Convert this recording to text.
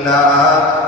إلا